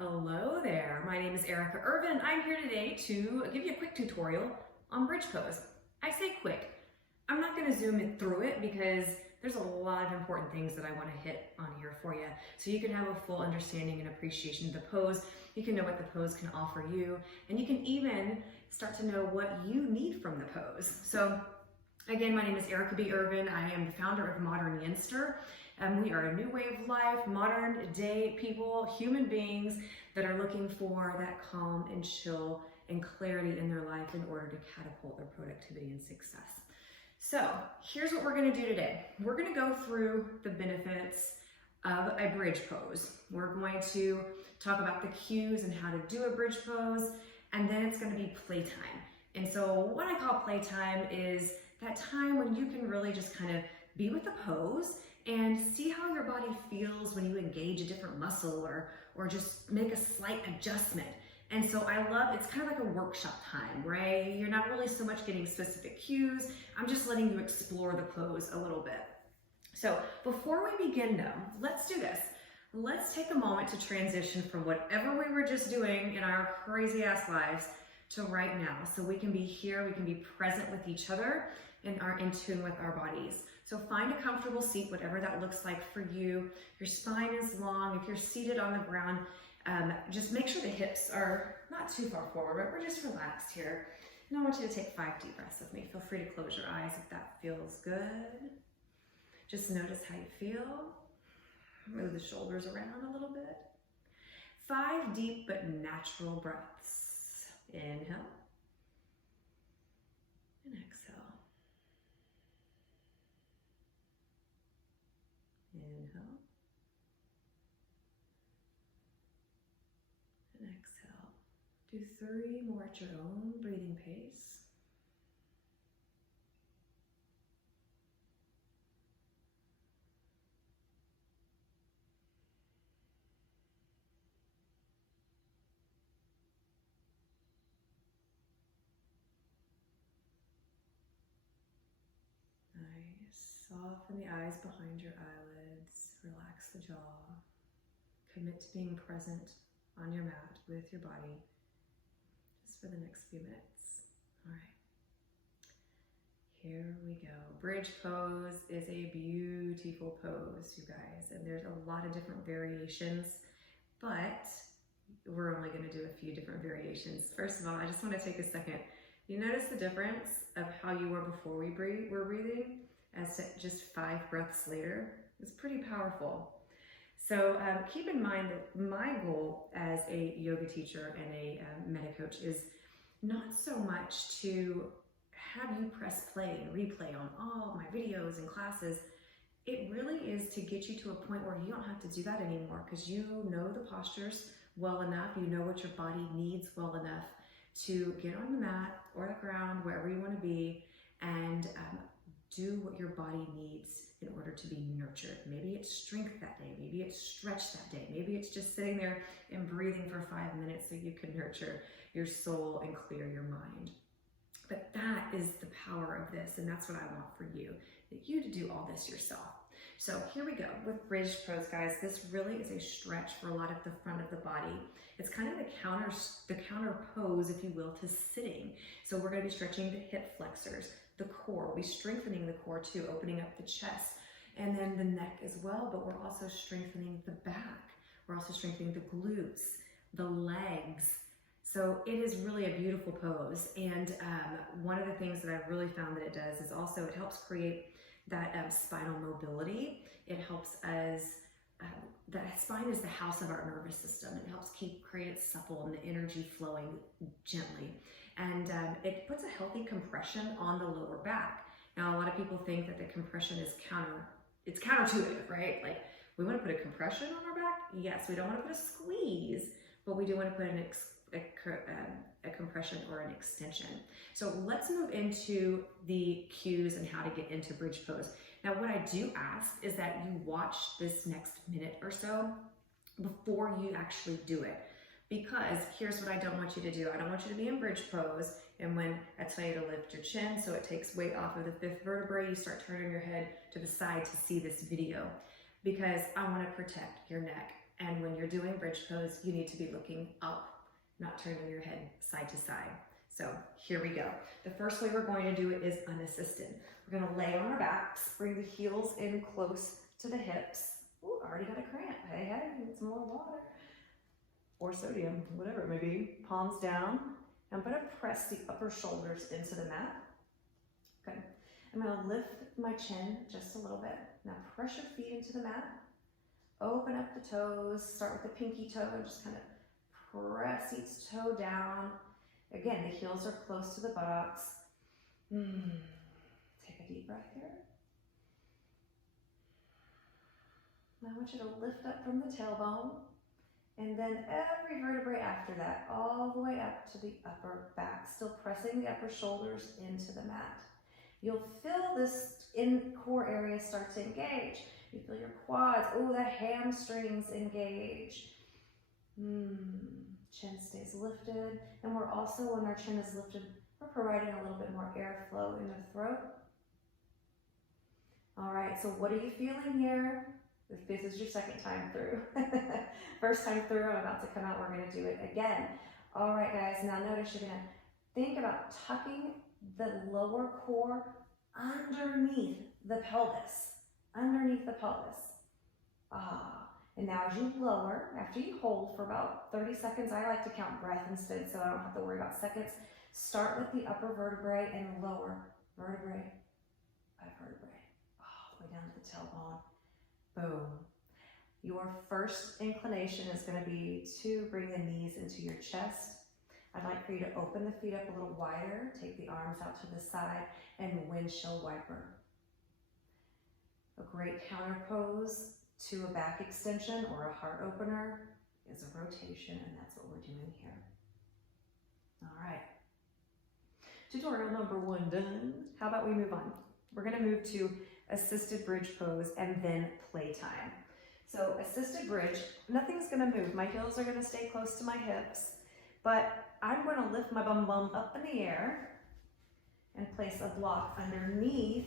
Hello there, my name is Erica Irvin. I'm here today to give you a quick tutorial on bridge pose. I say quick. I'm not going to zoom it through it because there's a lot of important things that I want to hit on here for you so you can have a full understanding and appreciation of the pose. You can know what the pose can offer you, and you can even start to know what you need from the pose. So again, my name is Erica B. Irvin. I am the founder of Modern Yinster. We are a new way of life, modern day people, human beings that are looking for that calm and chill and clarity in their life in order to catapult their productivity and success. So here's what we're going to do today. We're going to go through the benefits of a bridge pose. We're going to talk about the cues and how to do a bridge pose, and then it's going to be playtime. And so what I call playtime is that time when you can really just kind of be with the pose and see how your body feels when you engage a different muscle or just make a slight adjustment. And so I love, it's kind of like a workshop time, right? You're not really so much getting specific cues. I'm just letting you explore the pose a little bit. So before we begin though, let's do this. Let's take a moment to transition from whatever we were just doing in our crazy ass lives to right now. So we can be here, we can be present with each other and are in tune with our bodies. So find a comfortable seat, whatever that looks like for you. Your spine is long. If you're seated on the ground, just make sure the hips are not too far forward, but we're just relaxed here. And I want you to take 5 deep breaths with me. Feel free to close your eyes if that feels good. Just notice how you feel. Move the shoulders around a little bit. 5 deep but natural breaths. Inhale and exhale. Inhale and exhale. Do 3 more at your own breathing pace. Nice. Soften the eyes behind your eyelids. Relax the jaw. Commit to being present on your mat with your body just for the next few minutes. All right. Here we go. Bridge pose is a beautiful pose, you guys, and there's a lot of different variations, but we're only going to do a few different variations. First of all, I just want to take a second. You notice the difference of how you were before we were breathing as to just 5 breaths later? It's pretty powerful. So keep in mind that my goal as a yoga teacher and a meta coach is not so much to have you press play and replay on all my videos and classes. It really is to get you to a point where you don't have to do that anymore because you know the postures well enough, you know what your body needs well enough to get on the mat or the ground, wherever you want to be, and do what your body needs in order to be nurtured. Maybe it's strength that day, maybe it's stretch that day, maybe it's just sitting there and breathing for 5 minutes so you can nurture your soul and clear your mind. But that is the power of this, and that's what I want for you, that you to do all this yourself. So here we go with bridge pose, guys. This really is a stretch for a lot of the front of the body. It's kind of the counter pose, if you will, to sitting. So we're going to be stretching the hip flexors, the core. We'll be strengthening the core too, opening up the chest, and then the neck as well. But we're also strengthening the back. We're also strengthening the glutes, the legs. So it is really a beautiful pose. And one of the things that I've really found that it does is also it helps create that spinal mobility. It helps us, the spine is the house of our nervous system. It helps create it supple and the energy flowing gently. And it puts a healthy compression on the lower back. Now, a lot of people think that the compression is counterintuitive, right? Like, we want to put a compression on our back? Yes, we don't want to put a squeeze, but we do want to put a compression or an extension. So let's move into the cues and how to get into bridge pose. Now, what I do ask is that you watch this next minute or so before you actually do it. Because here's what I don't want you to do. I don't want you to be in bridge pose, and when I tell you to lift your chin so it takes weight off of the 5th vertebrae, you start turning your head to the side to see this video. Because I want to protect your neck And when you're doing bridge pose, you need to be looking up, not turning your head side to side. So here we go. The first way we're going to do it is unassisted. We're going to lay on our backs, bring the heels in close to the hips. Ooh, already got a cramp. Hey, hey, need some more water. Or sodium, whatever it may be. Palms down. I'm going to press the upper shoulders into the mat. Good. I'm going to lift my chin just a little bit. Now press your feet into the mat. Open up the toes. Start with the pinky toe and just kind of press each toe down. Again, the heels are close to the buttocks. Take a deep breath here. Now I want you to lift up from the tailbone, and then every vertebrae after that, all the way up to the upper back, still pressing the upper shoulders into the mat. You'll feel this in core area start to engage. You feel your quads, oh, the hamstrings engage. Chin stays lifted, and we're also, when our chin is lifted, we're providing a little bit more airflow in the throat. All right, so what are you feeling here? If this is your second time through. First time through, I'm about to come out, we're gonna do it again. All right, guys, now notice you're gonna think about tucking the lower core underneath the pelvis, And now as you lower, after you hold for about 30 seconds, I like to count breath instead so I don't have to worry about seconds. Start with the upper vertebrae and lower vertebrae by vertebrae, all the way down to the tailbone. Boom. Your first inclination is going to be to bring the knees into your chest. I'd like for you to open the feet up a little wider, take the arms out to the side, and windshield wiper. A great counter pose to a back extension or a heart opener is a rotation, and that's what we're doing here. All right. Tutorial number 1 done. How about we move on? We're going to move to assisted bridge pose and then playtime. So assisted bridge, nothing's going to move. My heels are going to stay close to my hips, but I'm going to lift my bum up in the air and place a block underneath,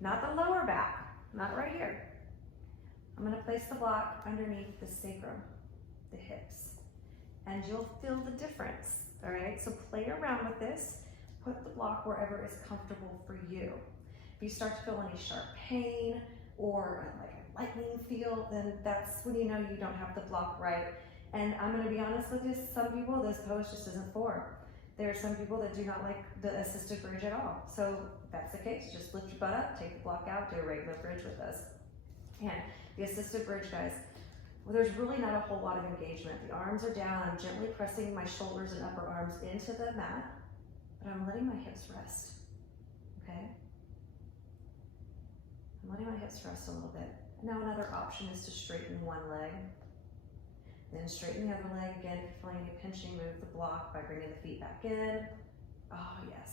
not the lower back, not right here. I'm going to place the block underneath the sacrum, the hips, and you'll feel the difference. All right, so play around with this. Put the block wherever is comfortable for you. If you start to feel any sharp pain or like a lightning feel, then that's when you know you don't have the block right. And I'm going to be honest with you, some people this pose just isn't for. There are some people that do not like the assisted bridge at all. So if that's the case, just lift your butt up, take the block out, do a regular bridge with us. And the assisted bridge, guys, well, there's really not a whole lot of engagement. The arms are down. I'm gently pressing my shoulders and upper arms into the mat, but I'm letting my hips rest, okay? I'm letting my hips rest a little bit. Now another option is to straighten one leg, then straighten the other leg. Again, if you're feeling any pinching, move the block by bringing the feet back in. Oh, yes.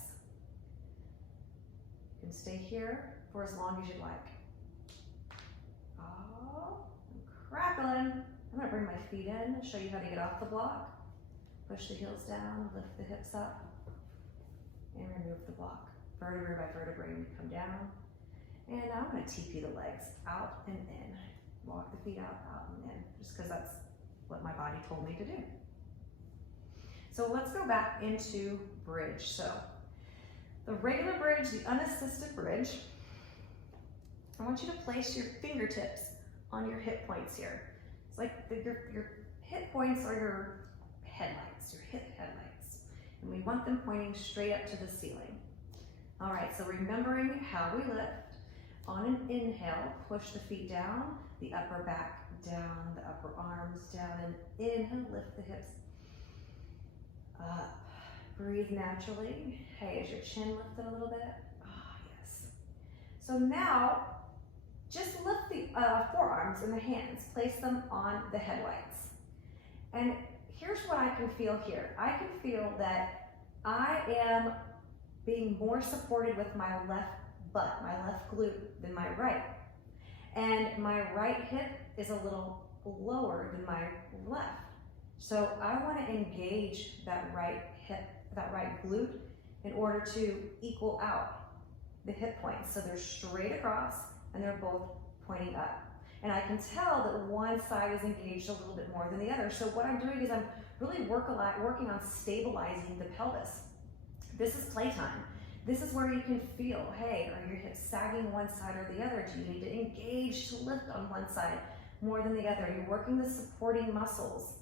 You can stay here for as long as you like. Oh, I'm crackling. I'm gonna bring my feet in and show you how to get off the block. Push the heels down, lift the hips up, and remove the block. Vertebrae by vertebrae, we come down. And now I'm gonna TP the legs out and in. Walk the feet out and in, just because that's what my body told me to do. So let's go back into bridge. So the regular bridge, the unassisted bridge, I want you to place your fingertips on your hip points here. It's like your hip points are your headlights, your hip headlights. And we want them pointing straight up to the ceiling. All right, so remembering how we lift, on an inhale, push the feet down, the upper back down, the upper arms down, and inhale, lift the hips up. Breathe naturally. Hey, is your chin lifted a little bit? Ah, yes. So now, just lift the forearms and the hands, place them on the headlights. And here's what I can feel here. I can feel that I am being more supported with my left butt, my left glute, than my right. And my right hip is a little lower than my left. So I want to engage that right hip, that right glute, in order to equal out the hip points. So they're straight across and they're both pointing up. And I can tell that one side is engaged a little bit more than the other. So what I'm doing is I'm really working on stabilizing the pelvis. This is playtime. This is where you can feel, hey, are your hips sagging one side or the other? Do you need to engage to lift on one side more than the other? You're working the supporting muscles.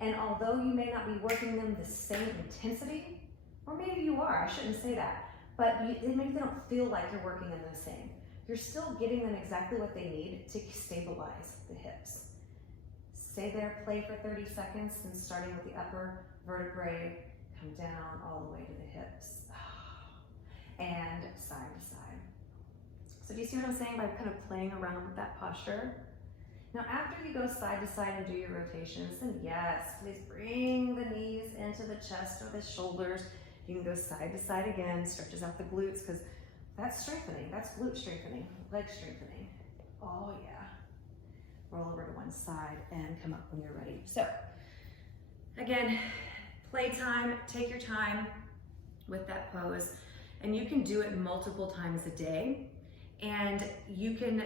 And although you may not be working them the same intensity, or maybe you are, I shouldn't say that, but maybe they don't feel like you're working them the same. You're still getting them exactly what they need to stabilize the hips. Stay there, play for 30 seconds, and starting with the upper vertebrae, come down all the way to the hips. And side to side. So do you see what I'm saying by kind of playing around with that posture? Now after you go side to side and do your rotations, then yes, please bring the knees into the chest or the shoulders. You can go side to side again, stretches out the glutes, because that's strengthening, that's glute strengthening, leg strengthening. Oh yeah. Roll over to one side and come up when you're ready. So again, playtime, take your time with that pose. And you can do it multiple times a day, and you can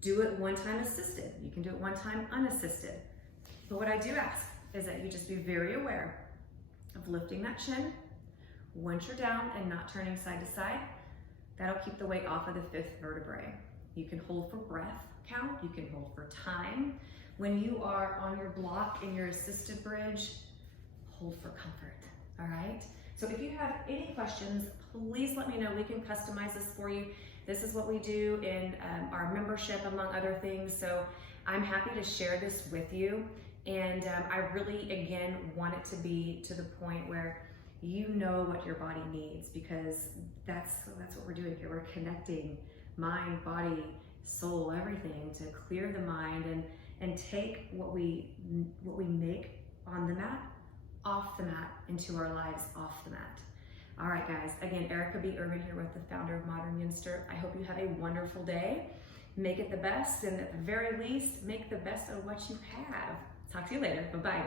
do it one time assisted. You can do it one time unassisted. But what I do ask is that you just be very aware of lifting that chin once you're down and not turning side to side. That'll keep the weight off of the fifth vertebrae. You can hold for breath count, you can hold for time. When you are on your block in your assisted bridge, hold for comfort, all right? So if you have any questions, please let me know. We can customize this for you. This is what we do in our membership, among other things. So I'm happy to share this with you. And I really, again, want it to be to the point where you know what your body needs, because that's what we're doing here. We're connecting mind, body, soul, everything to clear the mind and take what we make on the mat, off the mat, into our lives off the mat. All right, guys. Again, Erica B. Irvin here with the founder of Modern Youngster. I hope you have a wonderful day. Make it the best, and at the very least, make the best of what you have. Talk to you later. Bye-bye.